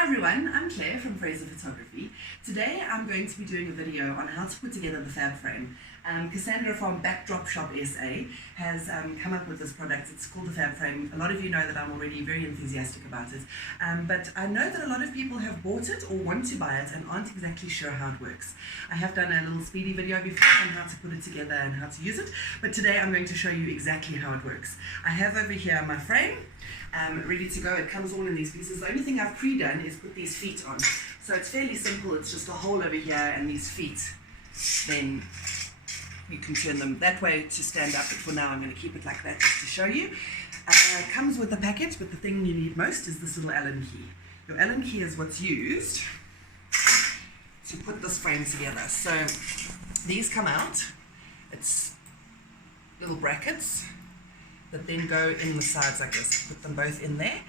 Hi everyone, I'm Claire from Fraser Photography. Today I'm going to be doing a video on how to put together the Fab Frame. Cassandra from Backdrop Shop SA has come up with this product. It's called the Fab Frame. A lot of you know that I'm already very enthusiastic about it, but I know that a lot of people have bought it or want to buy it and aren't exactly sure how it works. I have done a little speedy video before on how to put it together and how to use it, but today I'm going to show you exactly how it works. I have over here my frame ready to go. It comes all in these pieces. The only thing I've pre-done is put these feet on. So it's fairly simple. It's just a hole over here and these feet. Then you can turn them that way to stand up, but for now I'm going to keep it like that just to show you. It comes with a package, but the thing you need most is this little Allen key. Your Allen key is what's used to put this frame together. So these come out. It's little brackets that then go in the sides like this. Put them both in there.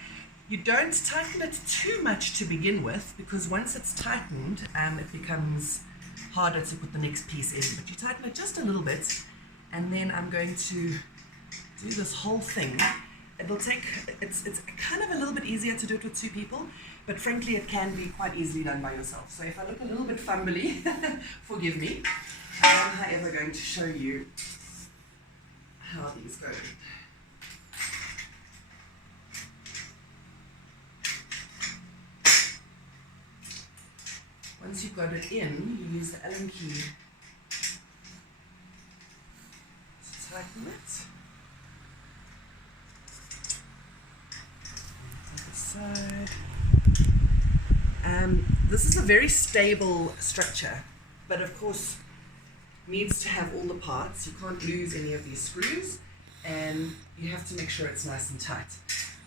You don't tighten it too much to begin with, because once it's tightened, it becomes harder to put the next piece in. But you tighten it just a little bit, and then I'm going to do this whole thing. It'll take, it's kind of a little bit easier to do it with two people, but frankly it can be quite easily done by yourself. So if I look a little bit fumbly, forgive me. I'm however going to show you how these go. Once you've got it in, you use the Allen key to tighten it. Other side. This is a very stable structure, but of course needs to have all the parts. You can't lose any of these screws, and you have to make sure it's nice and tight.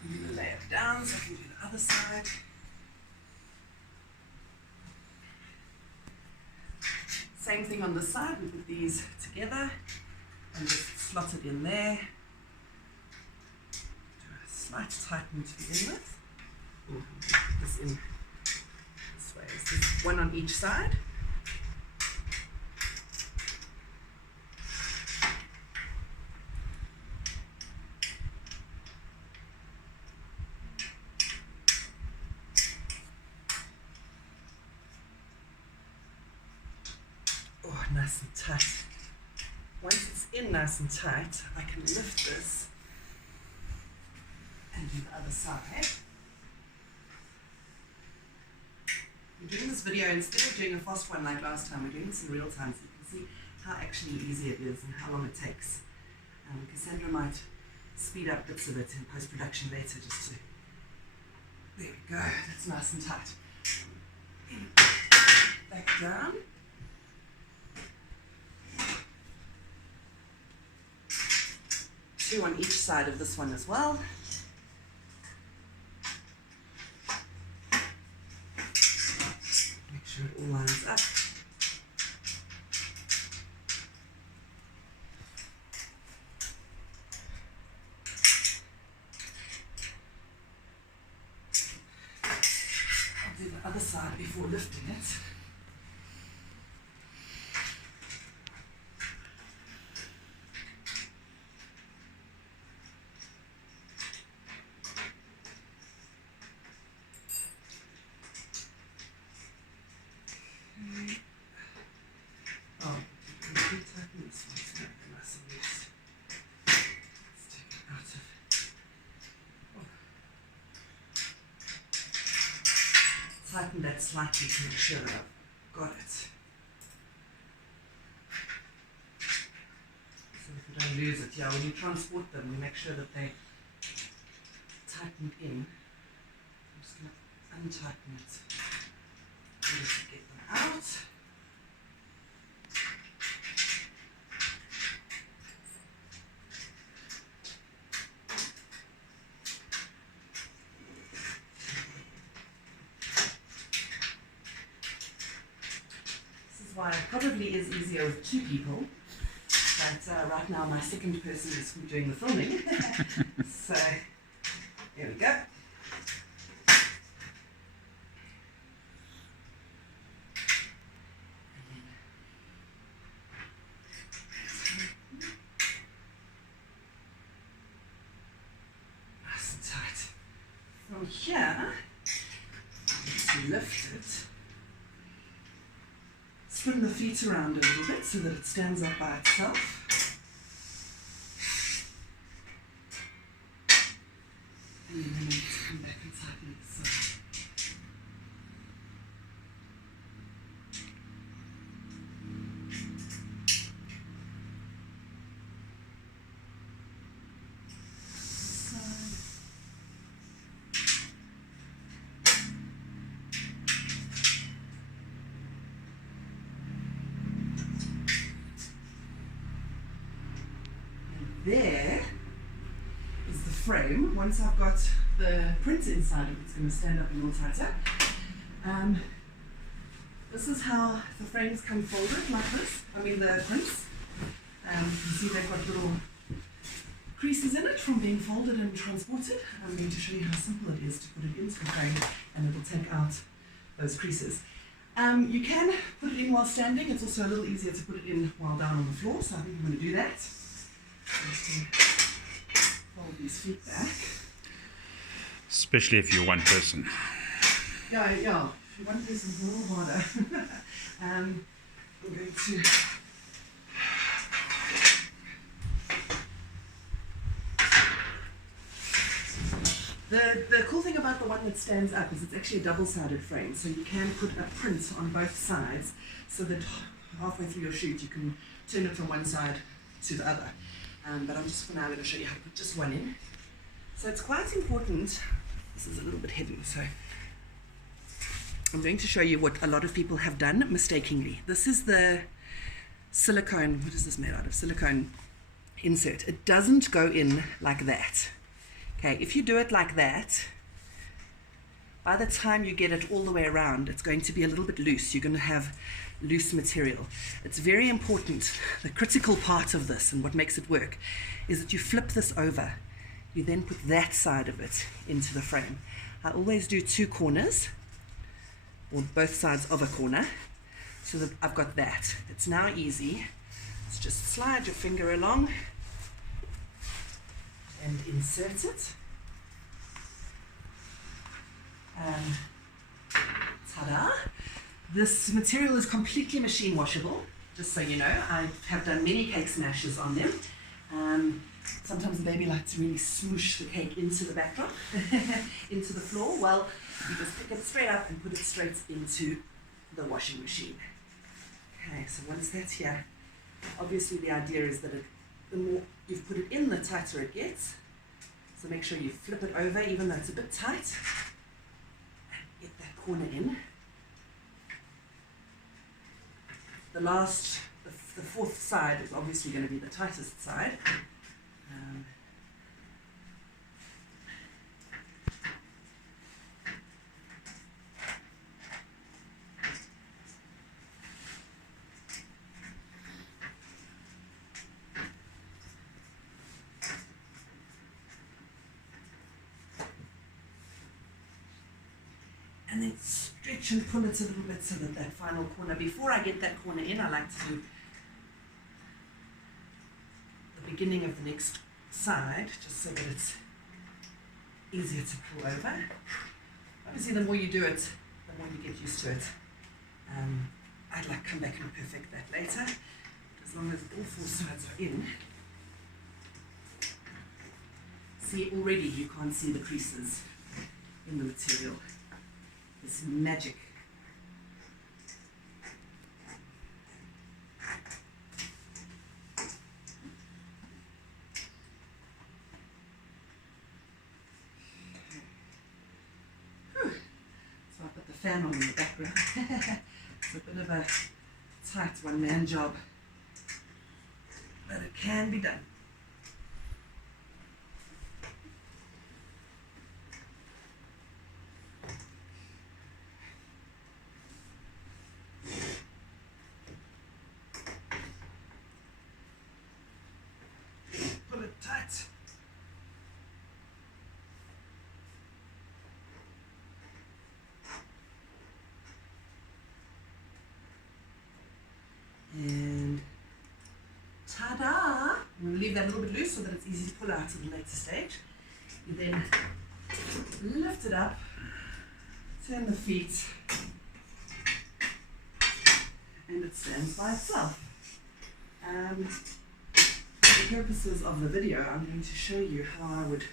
I'm going to lay it down so I can do the other side. Same thing on this side, we put these together and just slot it in there. Do a slight tighten to begin with. Ooh, put this in this way. So this one on each side. Oh, nice and tight. Once it's in nice and tight, I can lift this and do the other side. We're doing this video, instead of doing a fast one like last time, we're doing this in real time so you can see how actually easy it is and how long it takes. Cassandra might speed up bits of it in post-production later just to... There we go, that's nice and tight. Back down. Two on each side of this one as well. Make sure it all lines up. I'll do the other side before lifting it. Tighten that slightly to make sure that I've got it. So if you don't lose it, yeah, when you transport them, we make sure that they tighten in. I'm just going to untighten it just to get them out. Why it probably is easier with two people, but right now my second person is doing the filming. So there we go. Nice and tight. From here lift it. Spin the feet around a little bit so that it stands up by itself. And then let's come back and tighten this up. There is the frame. Once I've got the print inside of it, it's going to stand up a little tighter. This is how the frames come folded, like this. I mean the prints. You can see they've got little creases in it from being folded and transported. I'm going to show you how simple it is to put it into the frame, and it will take out those creases. You can put it in while standing. It's also a little easier to put it in while down on the floor, so I think I'm going to do that. Just fold these feet back. Especially if you're one person. Yeah. If you're one person, it's a little harder. I'm going to. The cool thing about the one that stands up is it's actually a double-sided frame, so you can put a print on both sides, so that halfway through your shoot you can turn it from one side to the other. But I'm just for now going to show you how to put just one in. So it's quite important. This is a little bit heavy, so I'm going to show you what a lot of people have done mistakenly. This is the silicone, what is this made out of? Silicone insert. It doesn't go in like that. Okay, if you do it like that, by the time you get it all the way around, it's going to be a little bit loose. You're going to have loose material. It's very important. The critical part of this and what makes it work is that you flip this over. You then put that side of it into the frame. I always do two corners, or both sides of a corner, so that I've got that. It's now easy. Let's just slide your finger along and insert it. Ta-da! This material is completely machine washable, just so you know. I have done many cake smashes on them. Sometimes the baby likes to really smoosh the cake into the backdrop, into the floor. Well, you just pick it straight up and put it straight into the washing machine. Okay, so once that's here, obviously the idea is that the more you've put it in, the tighter it gets. So make sure you flip it over, even though it's a bit tight, and get that corner in. The fourth side is obviously going to be the tightest side. And then stretch and pull it a little bit so that final corner, before I get that corner in, I like to do the beginning of the next side, just so that it's easier to pull over. Obviously, the more you do it, the more you get used to it. I'd like to come back and perfect that later, but as long as all four sides are in. See, already you can't see the creases in the material. It's magic. So I've got the fan on in the background. It's a bit of a tight one-man job, but it can be done. Tight. And ta-da! I'm going to leave that a little bit loose so that it's easy to pull out at the later stage. You then lift it up. turn the feet, and it stands by itself. For the purposes of the video, I'm going to show you how I would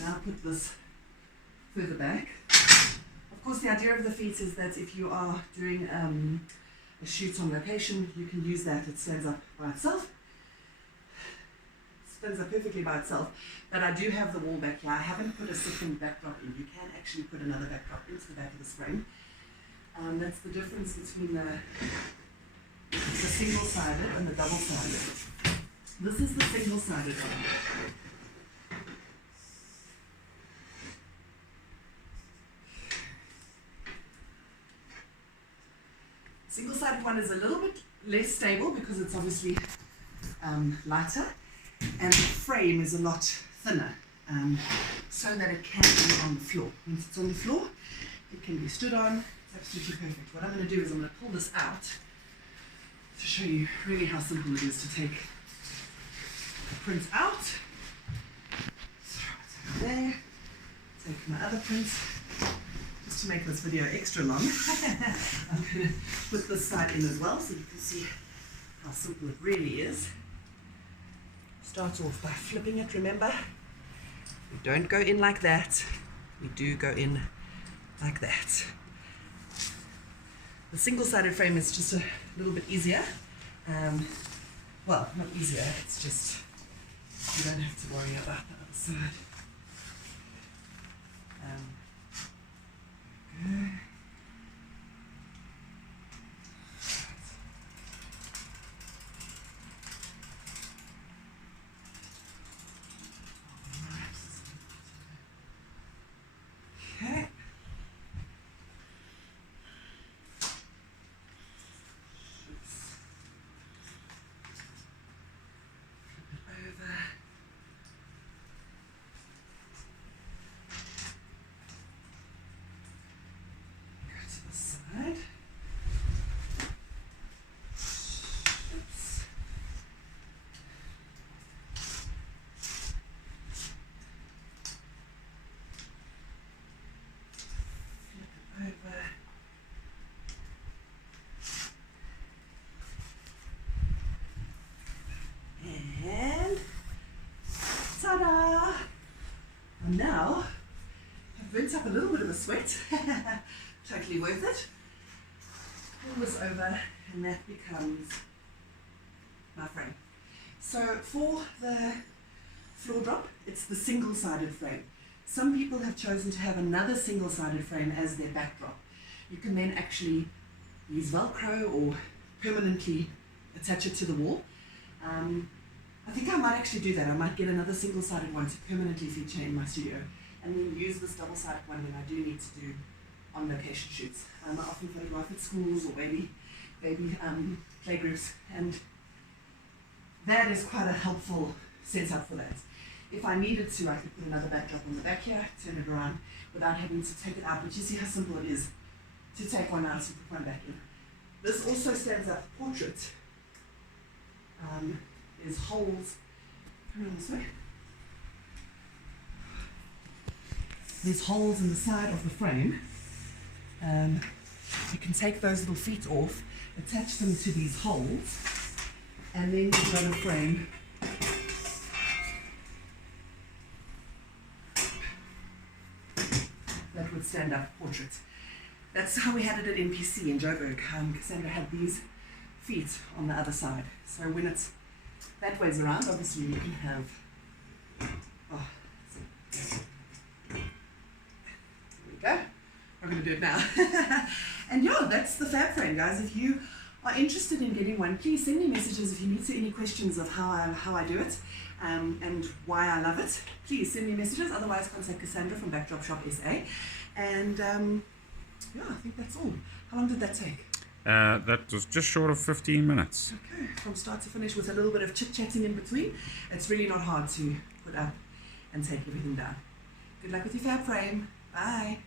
now put this further back. Of course, the idea of the feet is that if you are doing a shoot on location, you can use that. It stands up by itself. Stands up perfectly by itself. But I do have the wall back here. I haven't put a second backdrop in. You can actually put another backdrop into the back of this frame. That's the difference between the single-sided and the double-sided. This is the single-sided one. Single-sided one is a little bit less stable because it's obviously lighter, and the frame is a lot thinner, so that it can be on the floor. Once it's on the floor, it can be stood on. It's absolutely perfect. What I'm going to do is I'm going to pull this out to show you really how simple it is to take the print out. Throw it there. Take my other print. Just to make this video extra long, I'm going to put this side in as well so you can see how simple it really is. Start off by flipping it, remember? We don't go in like that, we do go in like that. The single-sided frame is just a little bit easier. Well, not easier, it's just, you don't have to worry about the other side. Okay. And ta-da! And now I've burnt up a little bit of a sweat. Totally worth it. Pull this over and that becomes my frame. So for the floor drop, it's the single-sided frame. Some people have chosen to have another single-sided frame as their backdrop. You can then actually use Velcro or permanently attach it to the wall. I think I might actually do that. I might get another single-sided one to permanently feature in my studio and then use this double-sided one when I do need to do on-location shoots. I often photograph at schools or baby playgroups, and that is quite a helpful setup for that. If I needed to, I could put another backdrop on the back here, turn it around without having to take it out, but you see how simple it is to take one out and put one back in. This also stands up portrait. There's holes, come around this way. There's holes in the side of the frame. You can take those little feet off, attach them to these holes, and then you've got a frame that would stand up portrait. That's how we had it at NPC in Joburg. Cassandra had these feet on the other side. So when it's that ways around, obviously you can have, there we go. We're going to do it now. And yeah, that's the Fab Frame, guys. If you are interested in getting one, please send me messages if you need to, any questions of how I do it and why I love it. Please send me messages. Otherwise, contact Cassandra from Backdrop Shop SA. And yeah, I think that's all. How long did that take? That was just short of 15 minutes. Okay, from start to finish with a little bit of chit-chatting in between. It's really not hard to put up and take everything down. Good luck with your Fab Frame. Bye.